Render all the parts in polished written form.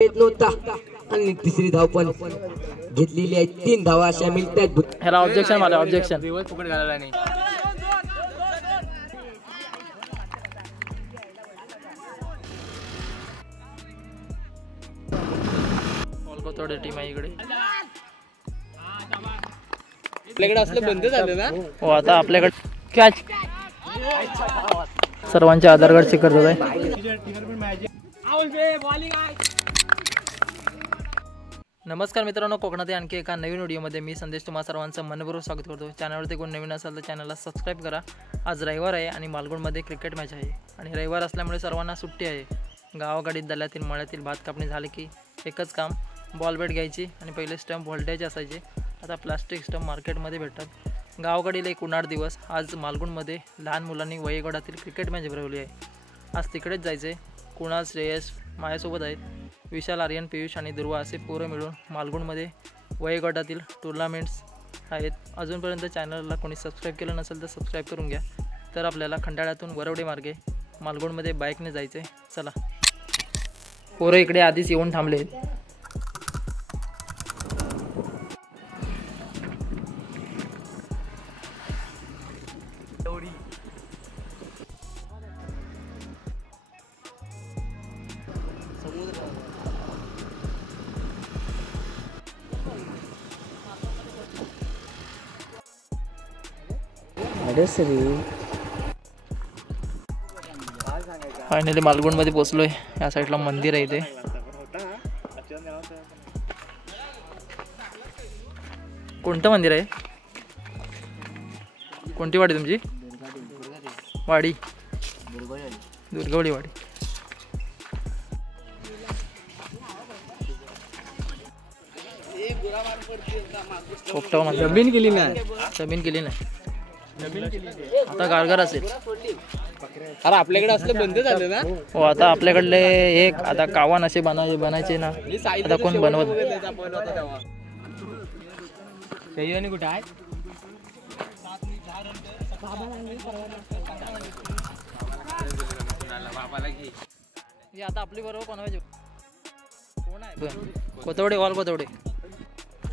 येत नव्हता आणि तिसरी धाव पण घेतलेली आहे. 3 धावा अशा मिळतात. ह्याला ऑब्जेक्शन मारलं, ऑब्जेक्शन. फुकट घालायला नाही. कोथवडे टीम आहे इकडे. आपल्याकडे असलं बंद झालं ना. हो आता आपल्याकडे कॅच. सर्वांचे आधार कार्ड चेक करत आहे. नमस्कार मित्रांनो, कोकणातील आणखी एका नवीन व्हिडिओमध्ये मी संदेश तुम्हा सर्वांचं मनपूर्वक स्वागत करतो. चॅनलवरती कोण नवीन असाल तर चॅनलला सबस्क्राईब करा. आज रविवार आहे आणि मालगुणमध्ये क्रिकेट मॅच आहे आणि रविवार असल्यामुळे सर्वांना सुट्टी आहे. गावाकडील दल्यातील मळ्यातील भात कापणी झाली की एकच काम, बॉल बॅट घ्यायची आणि पहिले स्टंप व्होल्टेज असायचे. आता प्लास्टिक स्टंप मार्केटमध्ये भेटतात. गावाकडील एक उन्हाळ दिवस. आज मालगुणमध्ये लहान मुलांनी वयोगटातील क्रिकेट मॅच भरवली आहे. आज तिकडेच जायचे. कुणाल, श्रेयस माझ्यासोबत आहेत. विशाल, आर्यन, पियुष आणि दुर्वा असे पोरं मिळून मालगुणमध्ये वयोगटातील टुर्नामेंट्स आहेत. अजूनपर्यंत चॅनलला कोणी सबस्क्राईब केलं नसेल तर सबस्क्राईब करून घ्या. तर आपल्याला खंडाळ्यातून वरवडे मार्गे मालगुणमध्ये बाईकने जायचे. चला. पोरं इकडे आधीच येऊन थांबले आहेत. फायनली मालगुणमध्ये पोचलोय. या साईडला मंदिर आहे इथे. कोणतं मंदिर आहे? कोणती वाडी तुमची? वाडी दुर्गवडी वाडी. जमीन केली ना. जमीन केली नाही. आता गारगार असेल. अरे आपल्याकडे असलं बंद झालं ना. हो आता आपल्याकडले एक आता कावन असे बनायचे ना. आता कोण बनवत? कुठे आहे? आता आपली बरोबर बनवायची कोण आहे? कोथवडे, ऑल कोथवडे.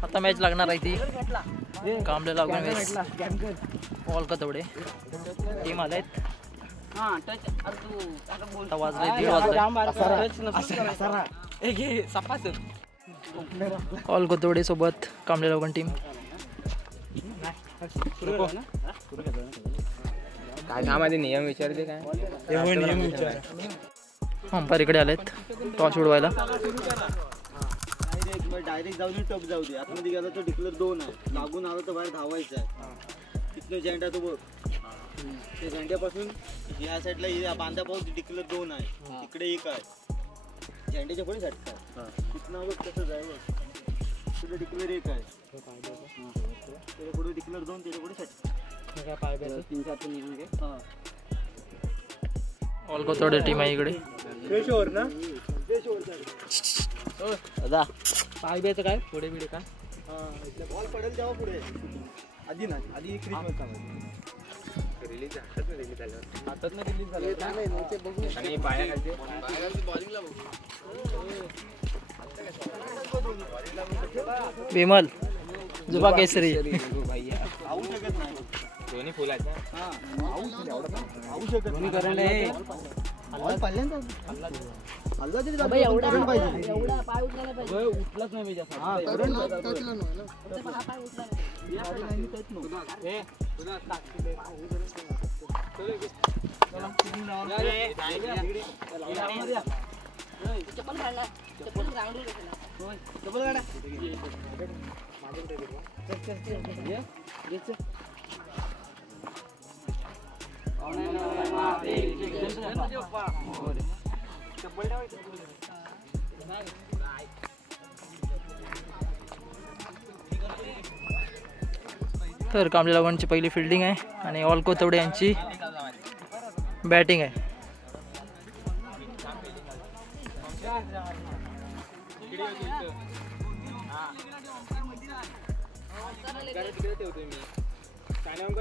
आता मॅच लागणार आहे ती कामले लागून मॅच. ऑल कोथवडे टीम आले आहेत. आता वाजले 1:30 वाजता. ऑल कोथवडे सोबत कामले लागून टीम. काय कामाचे नियम विचारते काय? अंपायर इकडे आलेत टॉस उडवायला. डायरेक्ट जाऊ दे, टप जाऊ दे. आतमध्ये गेला तर डिक्लेअर 2 आहे. लागून आला तर बाहेर धावायचं आहे. तिथलं झेंडा तो बघ. त्या झेंड्यापासून ह्या साईडला या बांधापासून डिक्लेअर 2 आहे. तिकडे 1 आहे. झेंड्याच्या पुढे साईड आहे. तिथनं बघ कसं जाय बघ. तिकडे डिक्लेअर 1 आहे. त्याच्या पुढे डिक्लेअर 2, त्याच्या पुढे साईड. 3-4 निघून घे. ऑल कोथवडे टीम आहे इकडे. फ्रेश ओव्हर ना. फ्रेश ओव्हर दादा पाय द्यायचं काय पुढे बिडे काय? बॉल पडेल तेव्हा पुढे. आधी ना आधी क्रीज रिलीज हातात ना रिलीज झालं आणि पायाखालचे बॉलिंगला बघ. विमल जुबा केसरी. आऊ शकत नाही. दोन्ही फुल आहेत. आऊ शकत दोन्ही करंट आहे. पहिल्यांदा हल्ला तरी दाबा एवढा पाहिजे. एवढा पाय उचलायला पाहिजे. उचलाच नाही पाहिजे असा. हां करंट टचला नाही ना. पाय उचलायला. नाही टच नको. ए पुन्हा टाकले. चप्पल काढला. चप्पल ग्राउंडवर घेतला. होय चप्पल काढा. ये ये तर कामले लागवणची पहिली फिल्डिंग आहे आणि ऑल कोथवडे यांची बॅटिंग आहे.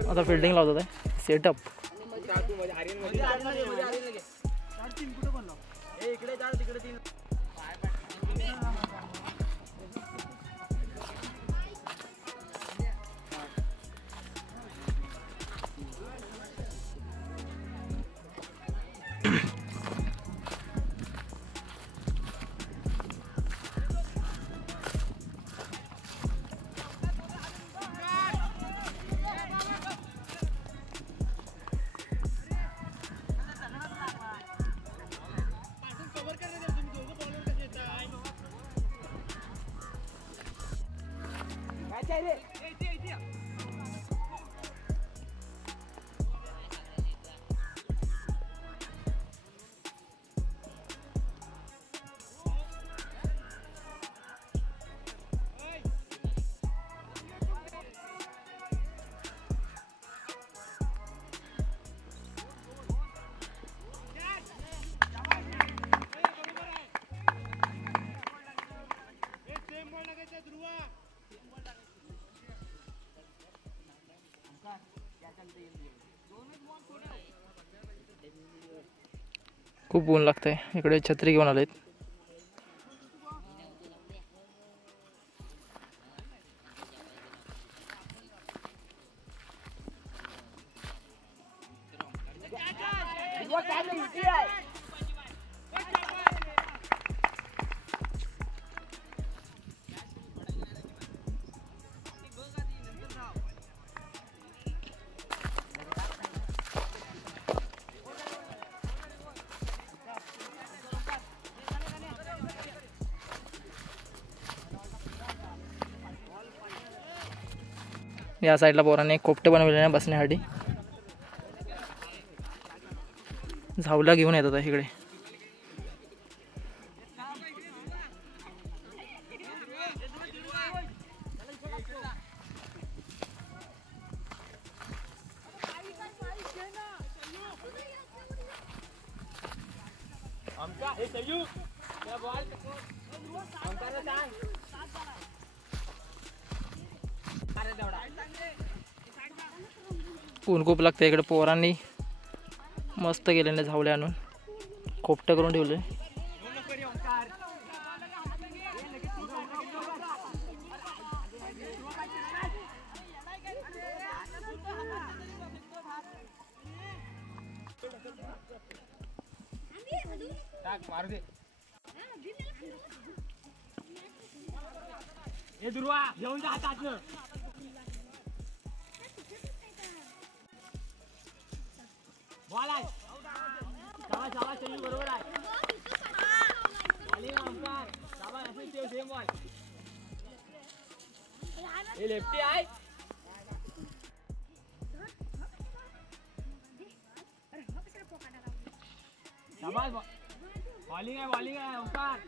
आता फिल्डिंग लावतात आहे. सेटअप खूप ऊन लागतंय. इकडे छत्री घेऊन आलेत. या साईडला पोरांनी कोपटे बनवलेले आहे बसण्यासाठी. झावला घेऊन येतात इकडे. ऊन खूप लागते इकडे. पोरांनी मस्त गेल्याने झावले आणून खोपटं करून ठेवले. हे दुर्वा घेऊन जा हातातनं. बॉल आहे. शाबास शाबास सही बरोबर आहे. बॉलिंग अंपायर शाबास असे सेव सेम बॉल. हे लेफ्टी आहे. शाबास बॉलिंग आहे अंपायर.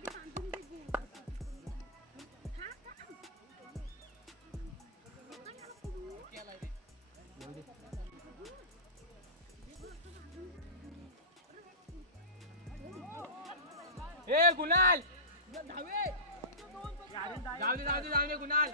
ए गुणाल जाऊ दे गुणाल.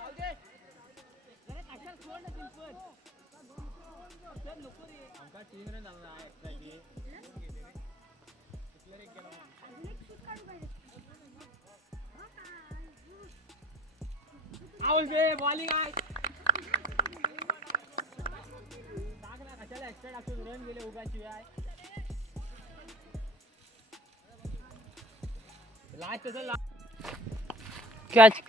बॉलिंग आहे. कशाला एक्स्ट्रा टाकतो. रन गेले उगाची वेळ आहे. कॅच.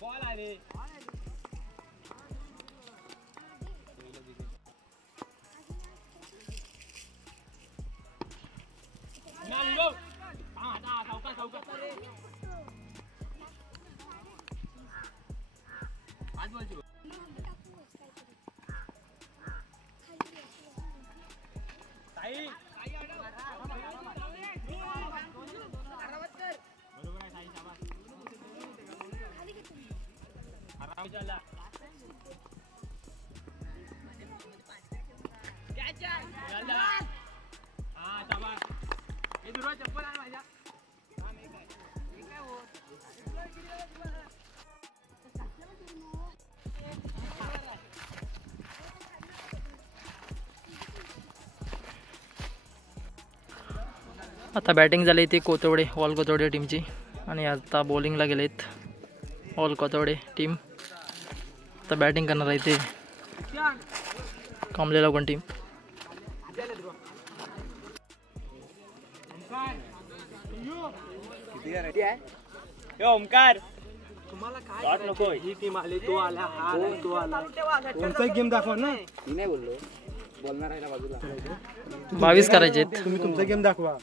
बॉल आहे. आता बॅटिंग झाली ती कोथवडे ऑल कोथवडे टीमची आणि आता बॉलिंगला गेलेत ऑल कोथवडे टीम. आता बॅटिंग करणार आहे ते कामले लागून टीम. ओमकार तुम्हाला काय शॉट नको ही टीम आली, तू आला, हा आला, तू आला. कोणता गेम दाखवा ना. मी नाही बोललो, बोलणार आहे ना बाजूला. 22 करायचे आहेत. तुम्ही तुमचा गेम दाखवा.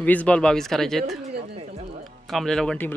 20 बॉल 22 करायचे आहेत कांबळे लोगन टीम.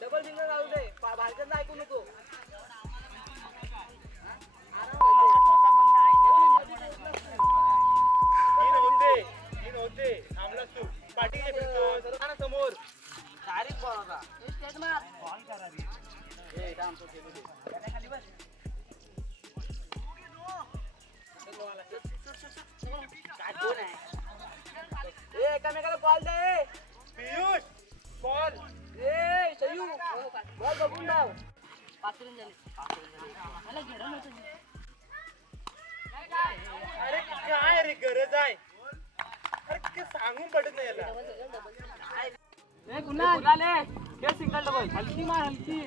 डबल फिंगर लावू दे, भालचंद ऐकू नको. समोर डायरेक्ट बॉल होता. बॉल करा रे. ए काम तो खेळू दे. खाली बस. काय कोण आहे? ए एकामेकाला बॉल दे. पियुष बॉल. ए सयू बॉल बघून लाव. पाचरून झाले. मला घेरा नव्हतं. अरे काय रे गरज आहे. अरे काय सांगून पडत नाही याला. ए कुणाल हे सिंगल डबल हलकी मार हलकी.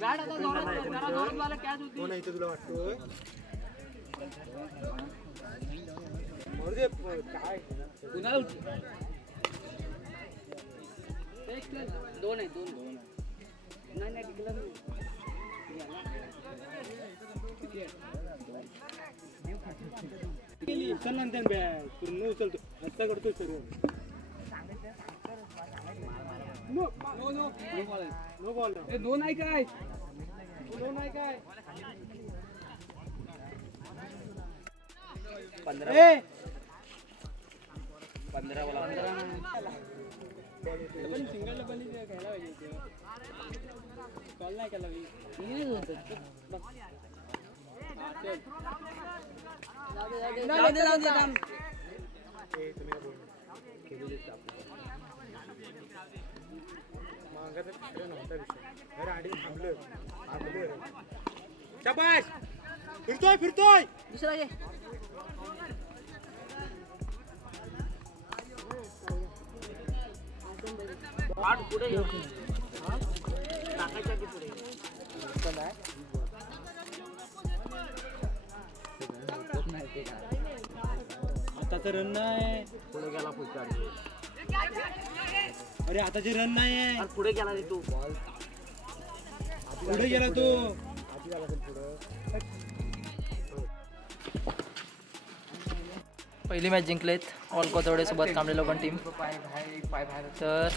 गाड आता जोरात वाला कॅच होती. कोण आहे इथे तुला वाटतोय? मोरदे काय कुणाल दोन आहे दोन. नाही टिकलं नाही. चल नंतर बॅग पूर्ण उचलतो. आता करतो सर्व. No no no ball. No ball. ए दोन आहे काय? दोन आहे काय? 15 बोला. पण सिंगल डबल घ्यायला पाहिजे. कॉल नाही केला मी. जाऊ दे काम. ए तुम्ही काय बोल खेळू देता मागा तर तिकडे नव्हता विषय. अरे आडी थांबलं. शाबाश. फिरतोय दुसरा घे. पाठ पुढे टाकायच्या की पुढे. आताचं रन नाही. पुढे गेला पुढचा. अरे आताचे रन नाही. पुढे गेला रे तू. पुढे गेला तू. पहिली मॅच जिंकलेत ऑल कोथवडे सोबत कांबळे लोगन टीम. तर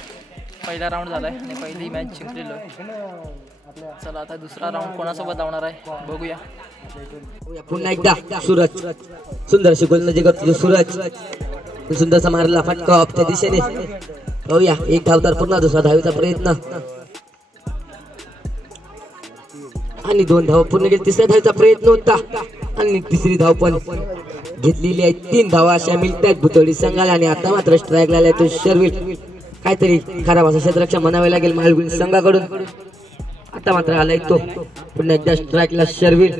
पहिला राऊंड झालाय आणि पहिली मॅच जिंकलेलो आहे. चला आता दुसरा राऊंड कोणासोबत धावणार आहे बघूया. पुन्हा एकदा सूरज सुंदर गोलंदाजी करतो. सूरज सुंदरसा मारला फटका ऑफच्या दिशेने. पाहूया एक धाव तर पुन्हा दुसरा धावेचा प्रयत्न आणि 2 धाव पूर्ण केली. तिसऱ्या धावेचा प्रयत्न होता आणि तिसरी धाव पण घेतलेली आहे. 3 धावा अशा मिळतात भुतवडी संघाला आणि आता मात्र स्ट्राईक लागला तो शर्विल. काहीतरी खराब असं क्षेत्ररक्षण म्हणावे लागेल मालगुण संघाकडून. आता मात्र आलाय तो पुन्हा एकदा स्ट्राईकला शर्विल.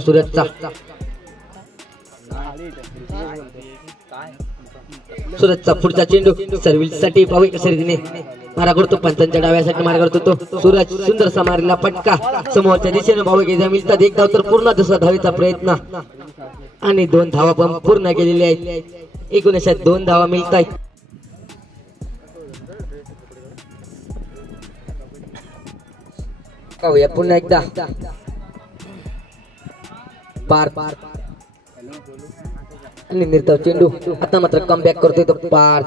सूरजचा सूरजचा पुढचा चेंडू सर्व्हिस साठी पाहू कशा रीतीने मारा करतो. पंचांच्या डाव्यासाठी मारा करतो तो सूरज. सुंदरसा मारलेला फटका समोरच्या दिशेने भाऊ मिळतात. एक धाव तर पूर्ण दुसरा धावेचा प्रयत्न आणि 2 धावा पण पूर्ण केलेल्या आहेत. एकूण अशा 2 धावा मिळत आहेत. पाहूया पुन्हा एकदा पार आणि निर्धाव चेंडू. आता मात्र कम बॅक करतोय तो पार.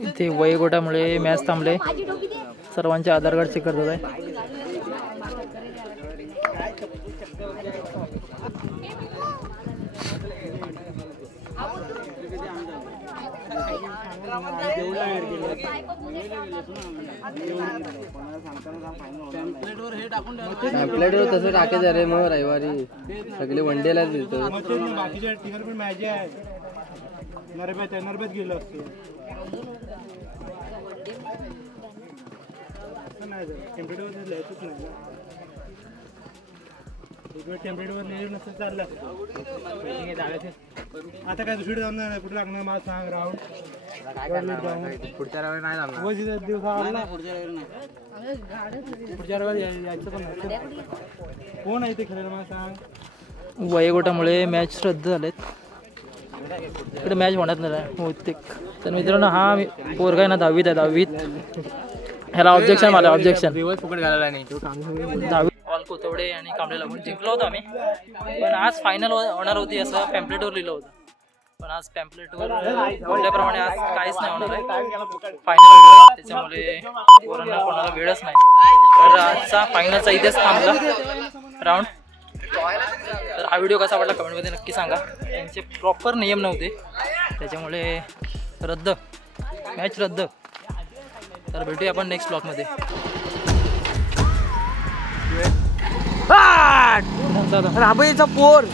इथे वयोगटामुळे मॅच थांबले. सर्वांचे आधार कार्ड चेक करत आहे. पॅम्पलेटवर तसं टाकायचं रे मग रविवारी सगळे वनडेला देतो. बाकीच्या ठिकाणी पण मॅच आहे. नरब्यात गेलो असतो नाही टेम्परेचर लिहायचंच नाही ना. एक वेळ टेम्परेचर लिहिलं नसतं चाललं आता काय दुसरीकडे जाऊन नाही कुठे लागणार मला सांग. राऊंड पुढच्या रविवारी नाही लागणार. दिवस पुढच्या रविवारी यायचं पण कोण आहे ते खेळायला मला सांग. वयोगटामुळे मॅच रद्द झालेत. इकडे मॅच होणार नाही बहुतेक. तर मित्रांनो हा पोरगा आहे ना 10वीत आहे. 10वीत ह्याला ऑब्जेक्शन मला ऑब्जेक्शन दिवस फुकट घालायला नाही. 10वी ऑल कोथवडे आणि कांबळे लागून जिंकलो होतो आम्ही. पण आज फायनल होणार होती असं पॅम्पलेटवर लिहिलं होतं. पण आज पॅम्पलेटवर बोलल्याप्रमाणे आज काहीच नाही होणार आहे फायनल. त्याच्यामुळे पोरांना कोणाला वेळच नाही. तर आजचा फायनलचा इथेच थांबला राऊंड. तर हा व्हिडिओ कसा वाटला कमेंटमध्ये नक्की सांगा. यांचे प्रॉपर नियम नव्हते त्याच्यामुळे रद्द मॅच रद्द. तर भेटूया आपण नेक्स्ट ब्लॉगमध्ये. राबईचा पोर